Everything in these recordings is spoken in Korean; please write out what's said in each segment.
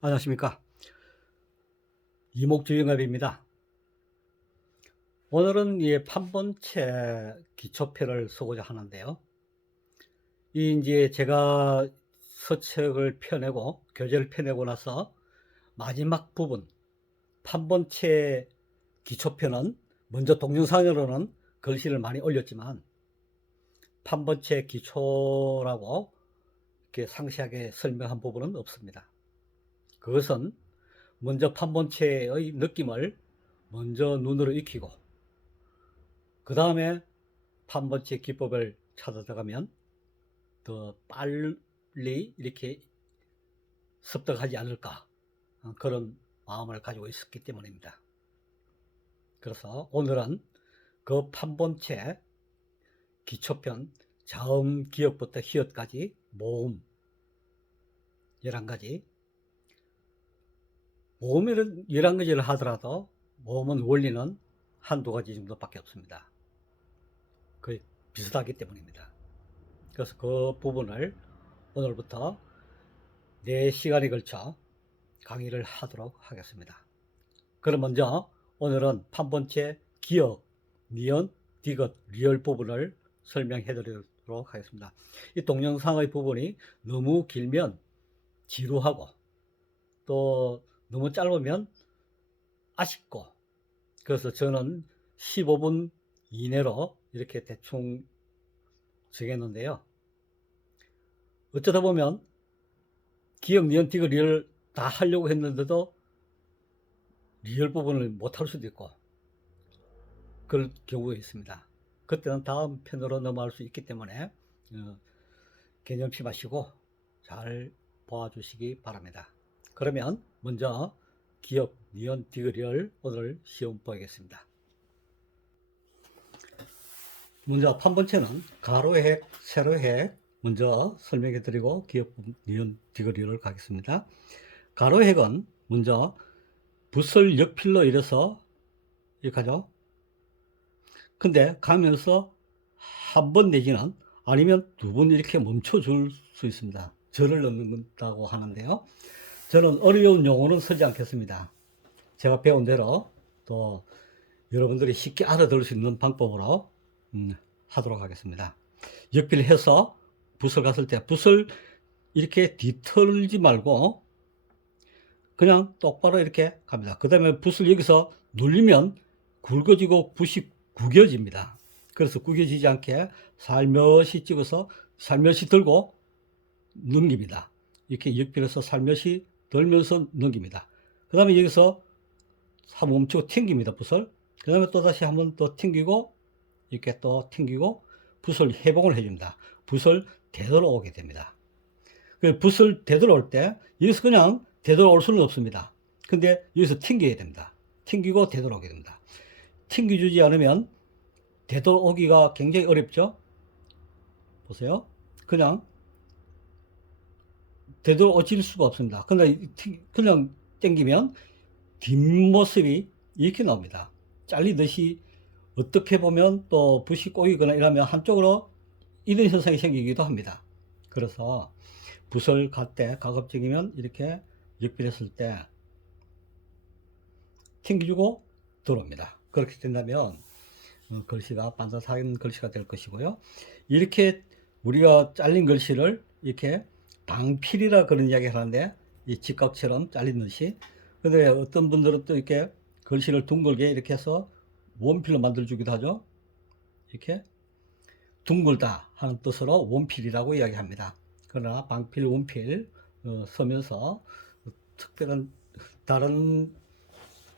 안녕하십니까. 이목주의갑입니다. 오늘은 이 판본체 기초표를 쓰고자 하는데요. 이제 제가 서책을 펴내고 교재를 펴내고 나서 마지막 부분 판본체 기초표는 먼저 동영상으로는 글씨를 많이 올렸지만 판본체 기초라고 이렇게 상세하게 설명한 부분은 없습니다. 그것은 먼저 판본체의 느낌을 먼저 눈으로 익히고 그 다음에 판본체 기법을 찾아 들어가면 더 빨리 이렇게 습득하지 않을까 그런 마음을 가지고 있었기 때문입니다. 그래서 오늘은 그 판본체 기초편 자음 기역부터 히읗까지 모음 11가지 모음을 11가지를 하더라도 모음은 원리는 한두 가지 정도밖에 없습니다. 거의 비슷하기 때문입니다. 그래서 그 부분을 오늘부터 4시간에 걸쳐 강의를 하도록 하겠습니다. 그럼 먼저 오늘은 판본체 기역, 니은, 디귿, 리을 부분을 설명해 드리도록 하겠습니다. 이 동영상의 부분이 너무 길면 지루하고 또 너무 짧으면 아쉽고 그래서 저는 15분 이내로 이렇게 대충 정했는데요. 어쩌다 보면 기역, 니은, 디귿, 리을 다 하려고 했는데도 리을 부분을 못 할 수도 있고 그럴 경우가 있습니다. 그때는 다음 편으로 넘어갈 수 있기 때문에 개념치 마시고 잘 봐주시기 바랍니다. 그러면 먼저 기역, 니은, 디귿, 리을 오늘 시험 보겠습니다. 먼저 판본체는 가로획, 세로획 먼저 설명해 드리고 기역, 니은, 디귿, 리을 가겠습니다. 가로획은 먼저 붓을 역필로 이래서 이렇게 하죠. 근데 가면서 한 번 내지는 아니면 2번 이렇게 멈춰 줄 수 있습니다. 절을 넣는다고 하는데요. 저는 어려운 용어는 쓰지 않겠습니다. 제가 배운 대로 또 여러분들이 쉽게 알아들을 수 있는 방법으로 하도록 하겠습니다. 역필해서 붓을 갔을 때 붓을 이렇게 뒤틀지 말고 그냥 똑바로 이렇게 갑니다. 그 다음에 붓을 여기서 눌리면 굵어지고 붓이 구겨집니다. 그래서 구겨지지 않게 살며시 찍어서 살며시 들고 넘깁니다. 이렇게 역필해서 살며시 들면서 넘깁니다. 그 다음에 여기서 한번 멈추고 튕깁니다. 붓을. 그 다음에 또 다시 한번 더 튕기고 이렇게 또 튕기고 붓을 회복을 해줍니다. 붓을 되돌아오게 됩니다. 붓을 되돌아올 때 여기서 그냥 되돌아올 수는 없습니다. 근데 여기서 튕겨야 됩니다. 튕기고 되돌아오게 됩니다. 튕겨주지 않으면 되돌아오기가 굉장히 어렵죠. 보세요. 그냥 되돌아오질 수가 없습니다. 그냥 땡기면 뒷모습이 이렇게 나옵니다. 잘리듯이 어떻게 보면 또 붓이 꼬이거나 이러면 한쪽으로 이런 현상이 생기기도 합니다. 그래서 붓을 갈 때 가급적이면 이렇게 역필했을 때 튕겨주고 들어옵니다. 그렇게 된다면 글씨가 반듯한 글씨가 될 것이고요. 이렇게 우리가 잘린 글씨를 이렇게 방필이라 그런 이야기 하는데 이 직각처럼 잘린 듯이 근데 어떤 분들은 또 이렇게 글씨를 둥글게 이렇게 해서 원필로 만들어 주기도 하죠. 이렇게 둥글다 하는 뜻으로 원필이라고 이야기합니다. 그러나 방필, 원필 쓰면서 특별한 다른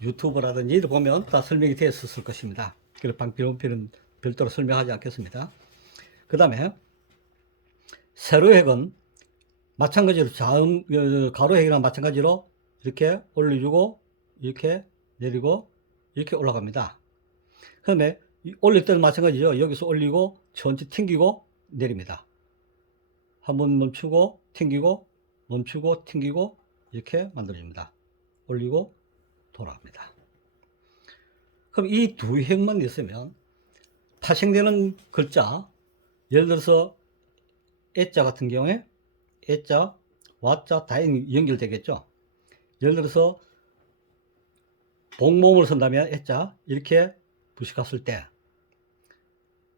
유튜브라든지 이를 보면 다 설명이 되어 있었을 것입니다. 그래서 방필, 원필은 별도로 설명하지 않겠습니다. 그 다음에 세로획은 마찬가지로 가로획이랑 마찬가지로 이렇게 올려주고 이렇게 내리고 이렇게 올라갑니다. 그 다음에 올릴 때는 마찬가지죠. 여기서 올리고 천천히 튕기고 내립니다. 한번 멈추고 튕기고 멈추고 튕기고 이렇게 만들어줍니다. 올리고 돌아갑니다. 그럼 이 두 행만 있으면 파생되는 글자, 예를 들어서 애자 같은 경우에 애자, 와자 다 연결되겠죠. 예를 들어서 복몸을 쓴다면 S자 이렇게 붓이 갔을 때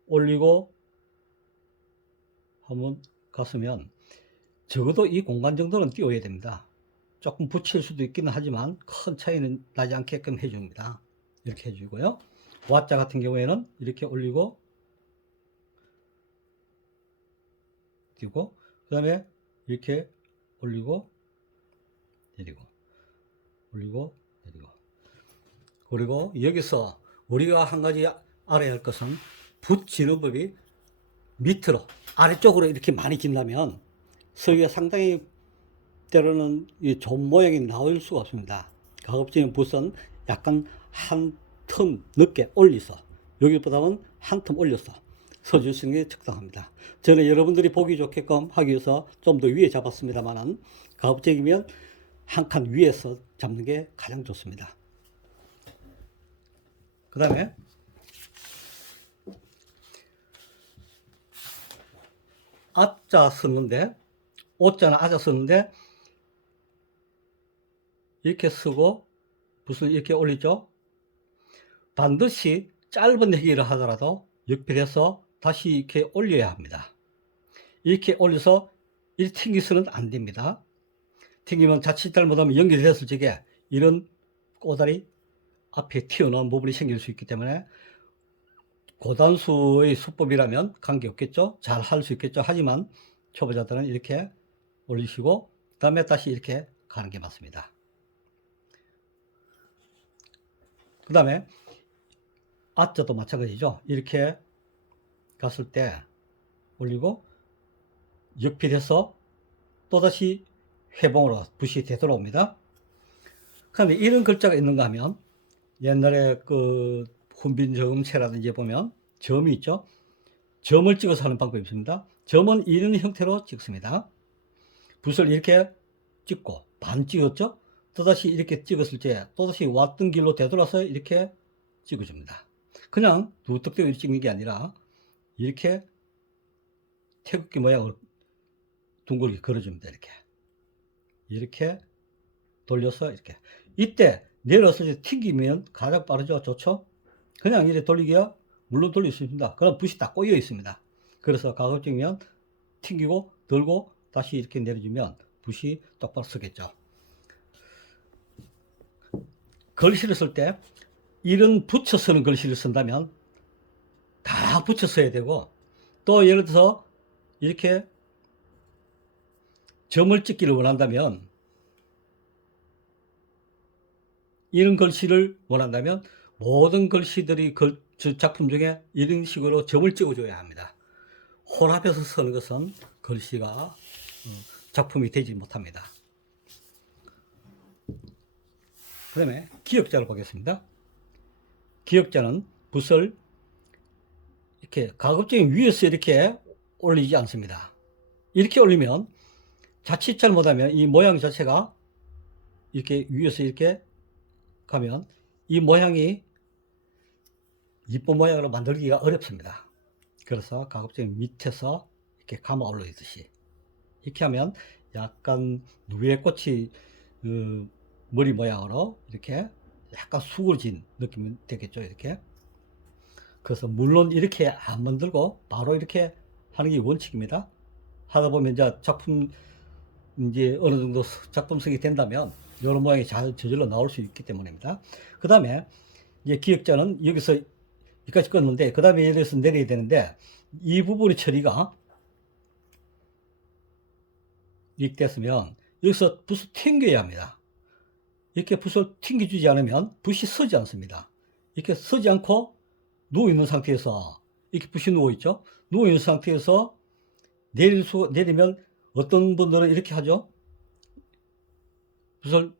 올리고 한번 갔으면 적어도 이 공간 정도는 띄워야 됩니다. 조금 붙일 수도 있기는 하지만 큰 차이는 나지 않게끔 해줍니다. 이렇게 해주고요. Y자 같은 경우에는 이렇게 올리고 띄고 그 다음에 이렇게 올리고 내리고 올리고 내리고. 그리고 여기서 우리가 한 가지 알아야 할 것은 붓 지는 법이 밑으로 아래쪽으로 이렇게 많이 진다면 서기가 상당히 때로는 이 좀 모양이 나올 수가 없습니다. 가급적이면 붓은 약간 한 텀 늦게 올려서 여기보다는 한 텀 올려서 서주시는 게 적당합니다. 저는 여러분들이 보기 좋게끔 하기 위해서 좀 더 위에 잡았습니다만은 가급적이면 한 칸 위에서 잡는 게 가장 좋습니다. 그 다음에 아자 썼는데 오자나 아자 썼는데 이렇게 쓰고 붓을 이렇게 올리죠. 반드시 짧은 얘기를 하더라도 역필해서 다시 이렇게 올려야 합니다. 이렇게 올려서 이렇게 튕기서는 안 됩니다. 튕기면 자칫 잘못하면 연결이 됐을 적에 이런 꼬다리 앞에 튀어나온 부분이 생길 수 있기 때문에 고단수의 수법이라면 관계없겠죠. 잘 할 수 있겠죠. 하지만 초보자들은 이렇게 올리시고 그 다음에 다시 이렇게 가는 게 맞습니다. 그 다음에 아자도 마찬가지죠. 이렇게 갔을 때 올리고 역필해서 또다시 회봉으로 붓이 되돌아옵니다. 그런데 이런 글자가 있는가 하면 옛날에 그 훈빈저음체라든지 보면 점이 있죠. 점을 찍어서 하는 방법이 있습니다. 점은 이런 형태로 찍습니다. 붓을 이렇게 찍고 반 찍었죠. 또다시 이렇게 찍었을 때 또다시 왔던 길로 되돌아서 이렇게 찍어줍니다. 그냥 누떡대고 찍는 게 아니라 이렇게 태극기 모양으로 둥글게 걸어줍니다. 이렇게 돌려서 이렇게. 이때 내려서 튕기면 가장 빠르죠. 좋죠. 그냥 이렇게 돌리기야 물론 돌릴 수 있습니다. 그럼 붓이 다 꼬여 있습니다. 그래서 가급적이면 튕기고 들고 다시 이렇게 내려주면 붓이 똑바로 서겠죠. 글씨를 쓸 때 이런 붙여 쓰는 글씨를 쓴다면 다 붙여 써야 되고 또 예를 들어서 이렇게 점을 찍기를 원한다면 이런 글씨를 원한다면 모든 글씨들이 작품 중에 이런 식으로 점을 찍어줘야 합니다. 혼합해서 쓰는 것은 글씨가 작품이 되지 못합니다. 그 다음에 기역자를 보겠습니다. 기역자는 붓을 이렇게 가급적인 위에서 이렇게 올리지 않습니다. 이렇게 올리면 자칫 잘못하면 이 모양 자체가 이렇게 위에서 이렇게 가면 이 모양이 이쁜 모양으로 만들기가 어렵습니다. 그래서 가급적인 밑에서 이렇게 감아 올리듯이 이렇게 하면 약간 누에꽃이 머리 모양으로 이렇게 약간 수그러진 느낌이 되겠죠. 이렇게. 그래서 물론 이렇게 안 만들고 바로 이렇게 하는 게 원칙입니다. 하다 보면 이제 작품 이제 어느 정도 작품성이 된다면 이런 모양이 잘 저절로 나올 수 있기 때문입니다. 그 다음에 이제 기역자는 여기서 여기까지 껐는데 그 다음에 여기서 내려야 되는데 이 부분의 처리가 이렇게 됐으면 여기서 붓을 튕겨야 합니다. 이렇게 붓을 튕겨주지 않으면 붓이 서지 않습니다. 이렇게 서지 않고 누워있는 상태에서 이렇게 붓이 누워있죠. 누워있는 상태에서 내리면 어떤 분들은 이렇게 하죠. 붓을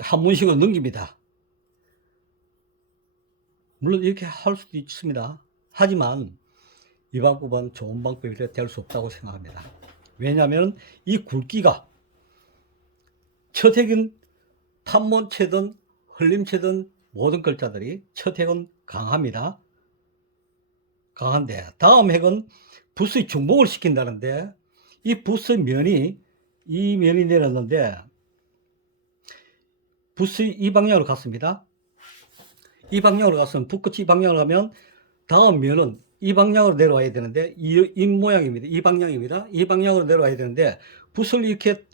한 문씩으로 넘깁니다. 물론 이렇게 할 수도 있습니다. 하지만 이 방법은 좋은 방법이 될 수 없다고 생각합니다. 왜냐하면 이 굵기가 첫핵은 판문체든 흘림체든 모든 글자들이 첫 핵은 강합니다. 강한데 다음 핵은 붓의 중복을 시킨다는데 이 붓의 면이 이 면이 내렸는데 붓이 이 방향으로 갔습니다. 이 방향으로 갔으면 붓 끝이 이 방향으로 가면 다음 면은 이 방향으로 내려와야 되는데 이 모양입니다. 이 방향입니다. 이 방향으로 내려와야 되는데 붓을 이렇게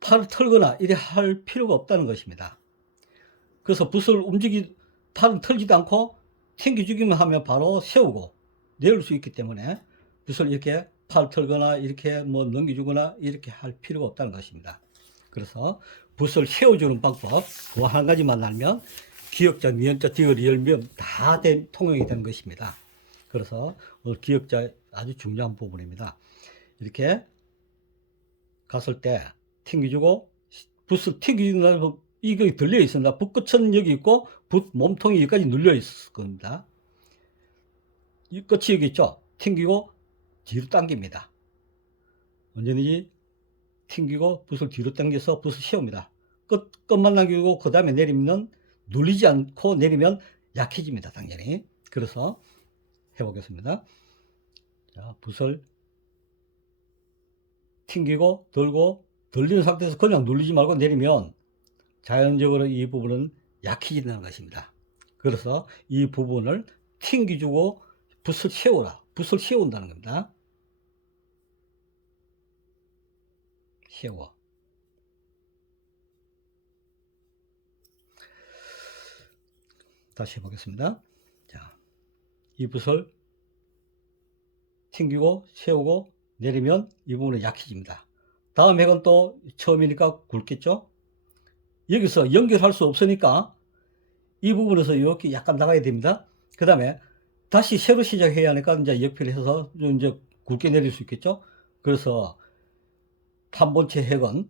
팔을 털거나 이래 할 필요가 없다는 것입니다. 그래서 붓을 팔은 털지도 않고 튕겨주기만 하면 바로 세우고 내릴 수 있기 때문에 붓을 이렇게 팔 털거나 이렇게 뭐 넘겨주거나 이렇게 할 필요가 없다는 것입니다. 그래서 붓을 세워주는 방법 그거 한 가지만 알면 기역자, 니은자, 디귿, 리을, 미음 다 통용이 되는 것입니다. 그래서 기역자 아주 중요한 부분입니다. 이렇게 갔을 때 튕겨주고 붓을 튕기는 이거 들려 있습니다. 붓 끝은 여기 있고 붓 몸통이 여기까지 눌려 있을 겁니다. 이 끝이 여기 있죠. 튕기고 뒤로 당깁니다. 언제든지 튕기고 붓을 뒤로 당겨서 붓을 세웁니다. 끝만 남기고 그 다음에 내리면 눌리지 않고 내리면 약해집니다. 당연히. 그래서 해보겠습니다. 자, 붓을 튕기고 들고 들리는 상태에서 그냥 눌리지 말고 내리면 자연적으로 이 부분은 약해진다는 것입니다. 그래서 이 부분을 튕겨주고 붓을 세우라. 붓을 세운다는 겁니다. 세워. 다시 해보겠습니다. 자, 이 붓을 튕기고 세우고 내리면 이 부분은 약해집니다. 다음 획은 또 처음이니까 굵겠죠? 여기서 연결할 수 없으니까 이 부분에서 이렇게 약간 나가야 됩니다. 그 다음에 다시 새로 시작해야 하니까 이제 역필 해서 이제 굵게 내릴 수 있겠죠? 그래서 판본체 획은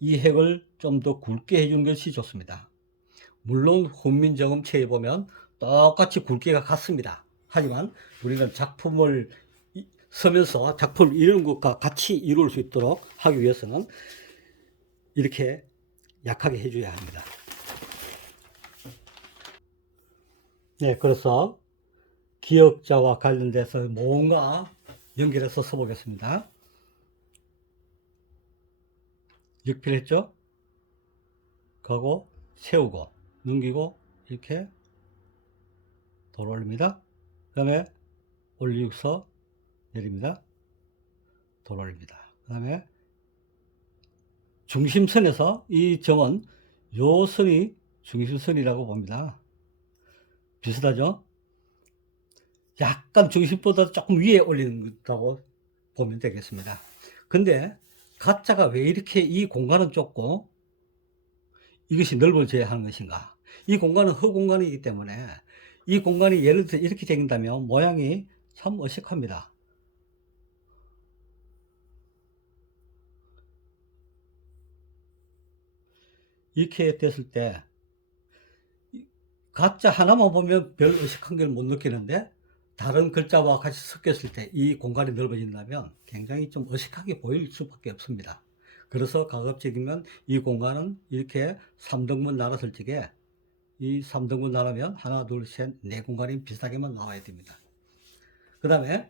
이 획을 좀 더 굵게 해주는 것이 좋습니다. 물론 훈민정음체에 보면 똑같이 굵기가 같습니다. 하지만 우리는 작품을 서면서 작품을 이루는 것과 같이 이룰 수 있도록 하기 위해서는 이렇게 약하게 해줘야 합니다. 네, 그래서 기역자와 관련돼서 뭔가 연결해서 써보겠습니다. 역필했죠? 가고 세우고 넘기고 이렇게 돌아 올립니다. 그 다음에 올리고서 내립니다. 돌아 올립니다. 그 다음에 중심선에서 이 점은 요 선이 중심선이라고 봅니다. 비슷하죠? 약간 중심보다 조금 위에 올린다고 보면 되겠습니다. 근데 가짜가 왜 이렇게 이 공간은 좁고 이것이 넓어져야 하는 것인가? 이 공간은 허공간이기 때문에 이 공간이 예를 들어 이렇게 생긴다면 모양이 참 어색합니다. 이렇게 됐을 때 가짜 하나만 보면 별 어색한 걸 못 느끼는데 다른 글자와 같이 섞였을 때 이 공간이 넓어진다면 굉장히 좀 어색하게 보일 수밖에 없습니다. 그래서 가급적이면 이 공간은 이렇게 3등분 나눴을 적에 이 3등분 나누면 하나, 둘, 셋, 네 공간이 비슷하게만 나와야 됩니다. 그 다음에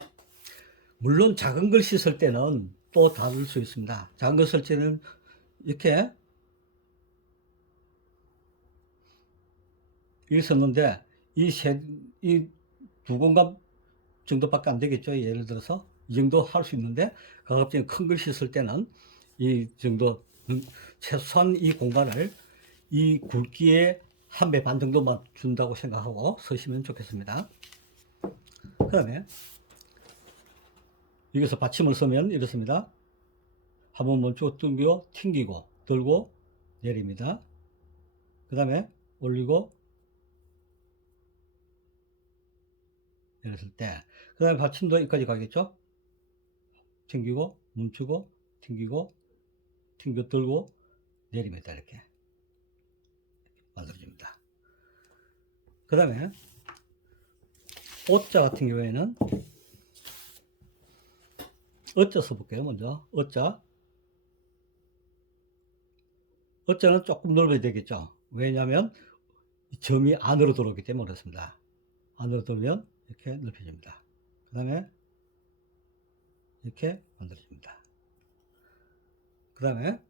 물론 작은 글씨 쓸 때는 또 다를 수 있습니다. 작은 글 쓸 때는 이렇게 썼는데 이 두 공간 정도밖에 안 되겠죠. 예를 들어서 이 정도 할 수 있는데 가급적 큰 글씨 쓸 때는 이 정도 최소한 이 공간을 이 굵기의 한 배 반 정도만 준다고 생각하고 쓰시면 좋겠습니다. 그 다음에 여기서 받침을 쓰면 이렇습니다. 한번 먼저 당겨 튕기고 들고 내립니다. 그 다음에 올리고 내렸을 때 그 다음에 받침도 여기까지 가겠죠. 튕기고 멈추고 튕기고 튕겨 들고 내립니다. 이렇게 만들어줍니다. 그 다음에 어자 같은 경우에는 어자 써볼게요. 먼저 어자는 조금 넓어야 되겠죠. 왜냐하면 점이 안으로 들어오기 때문에 그렇습니다. 안으로 들어오면 이렇게 넓혀집니다. 그 다음에 이렇게 만들어줍니다. 그 다음에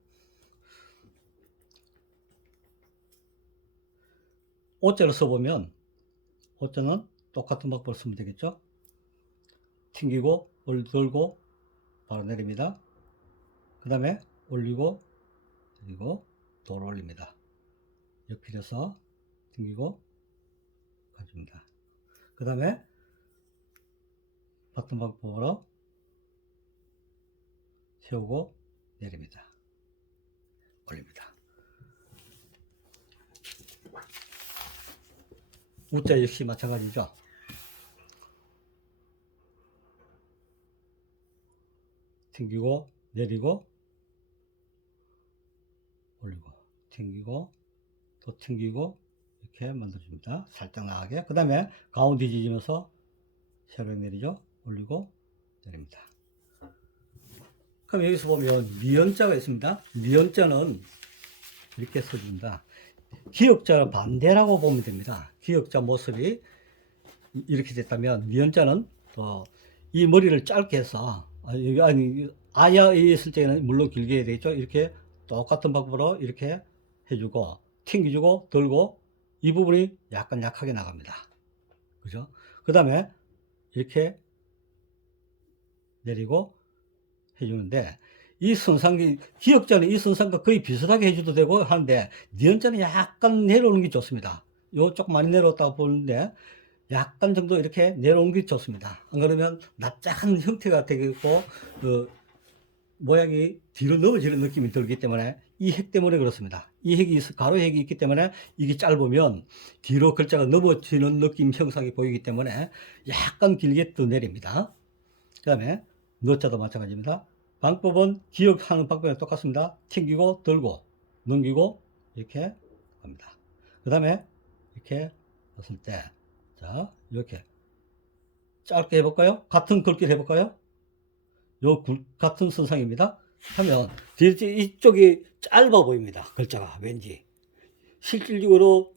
오자를 써보면 오자는 똑같은 방법을 쓰면 되겠죠. 튕기고 들고 바로 내립니다. 그 다음에 올리고 그리고 돌 올립니다. 옆필에서 튕기고 가줍니다. 그 다음에 같은 방법으로 세우고 내립니다. 올립니다. 우자 역시 마찬가지죠. 튕기고 내리고 올리고 튕기고 또 튕기고 이렇게 만들어줍니다. 살짝 나가게. 그 다음에 가운데 뒤집으면서 세로 내리죠. 올리고 내립니다. 그럼 여기서 보면 니은자가 있습니다. 니은자는 이렇게 써줍니다. 기역자는 반대라고 보면 됩니다. 기역자 모습이 이렇게 됐다면 니은자는 이 머리를 짧게 해서 아야 있을 때는 물론 길게 해야 되겠죠. 이렇게 똑같은 방법으로 이렇게 해주고 튕겨주고 들고 이 부분이 약간 약하게 나갑니다. 그죠? 그 다음에 이렇게 내리고 해주는데 이 선상이 기역자는 이 선상과 거의 비슷하게 해줘도 되고 하는데 니은자는 약간 내려오는 게 좋습니다. 요 조금 많이 내려왔다고 보는데 약간 정도 이렇게 내려오는 게 좋습니다. 안 그러면 납작한 형태가 되겠고 모양이 뒤로 넘어지는 느낌이 들기 때문에 이 핵 때문에 그렇습니다. 이 핵이 가로핵이 있기 때문에 이게 짧으면 뒤로 글자가 넘어지는 느낌 형상이 보이기 때문에 약간 길게 또 내립니다. 그 다음에 너자도 마찬가지입니다. 방법은 기억하는 방법이랑 똑같습니다. 튕기고 들고 넘기고 이렇게 합니다. 그 다음에 이렇게 했을 때 자 이렇게 짧게 해볼까요? 같은 글귀를 해볼까요? 같은 선상입니다. 하면 이쪽이 짧아 보입니다. 글자가 왠지 실질적으로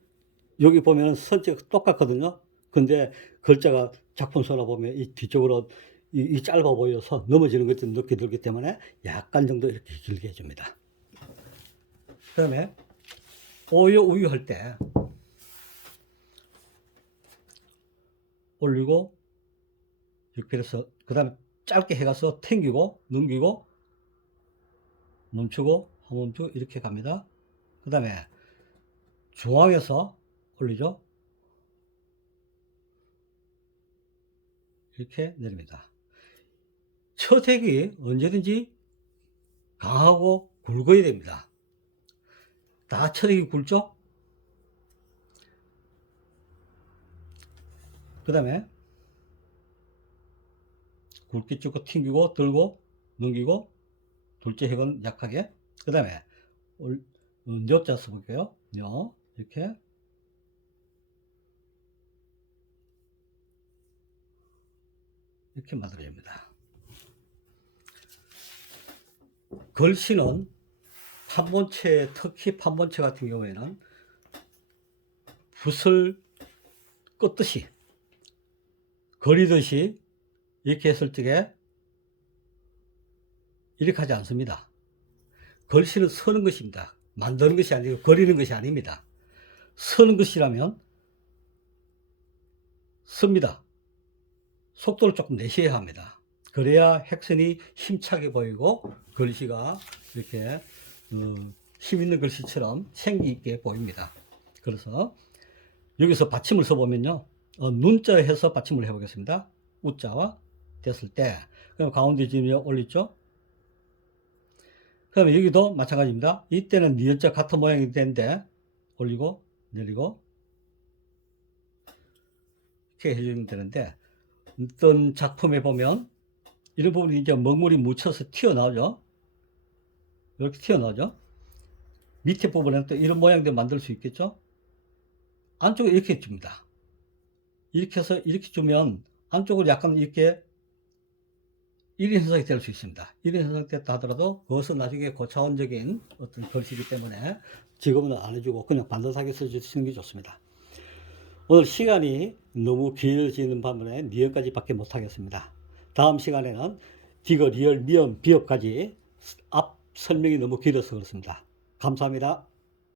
여기 보면 선체가 똑같거든요. 근데 글자가 작품서나 보면 이 뒤쪽으로 이 짧아 보여서 넘어지는 것도 느끼 들기 때문에 약간 정도 이렇게 길게 해줍니다. 그 다음에 오유 우유 할 때 올리고 육필에서 그 다음에 짧게 해가서 튕기고 넘기고 멈추고 멈추고 이렇게 갑니다. 그 다음에 중앙에서 올리죠. 이렇게 내립니다. 첫 핵이 언제든지 강하고 굵어야 됩니다. 다 첫 핵이 굵죠? 그 다음에 굵게 쭉 튕기고 들고 넘기고 둘째 핵은 약하게 그 다음에 녀자 써볼게요. 녀 이렇게 만들어줍니다. 글씨는 판본체 특히 판본체 같은 경우에는 붓을 끄듯이 그리듯이 이렇게 했을 적에 이렇게 하지 않습니다. 글씨는 서는 것입니다. 만드는 것이 아니고 그리는 것이 아닙니다. 서는 것이라면 씁니다. 속도를 조금 내셔야 합니다. 그래야 핵선이 힘차게 보이고 글씨가 이렇게 힘 있는 글씨처럼 생기 있게 보입니다. 그래서 여기서 받침을 써보면요. 눈자 해서 받침을 해보겠습니다. 우자와 됐을 때 그럼 가운데 지금 올리죠. 그러면 여기도 마찬가지입니다. 이때는 니은자 같은 모양이 되는데 올리고 내리고 이렇게 해주면 되는데 어떤 작품에 보면 이런 부분이 이제 먹물이 묻혀서 튀어나오죠. 이렇게 튀어나오죠. 밑에 부분에는 또 이런 모양들 만들 수 있겠죠. 안쪽에 이렇게 줍니다. 이렇게 해서 이렇게 주면 안쪽으로 약간 이렇게 이런 현상이 될 수 있습니다. 이런 현상이 됐다 하더라도 그것은 나중에 고차원적인 어떤 글씨이기 때문에 지금은 안 해주고 그냥 반듯하게 써주시는 게 좋습니다. 오늘 시간이 너무 길어지는 반면에 니은까지 밖에 못하겠습니다. 다음 시간에는 디귿, 리을, 미음, 비읍까지 앞 설명이 너무 길어서 그렇습니다. 감사합니다.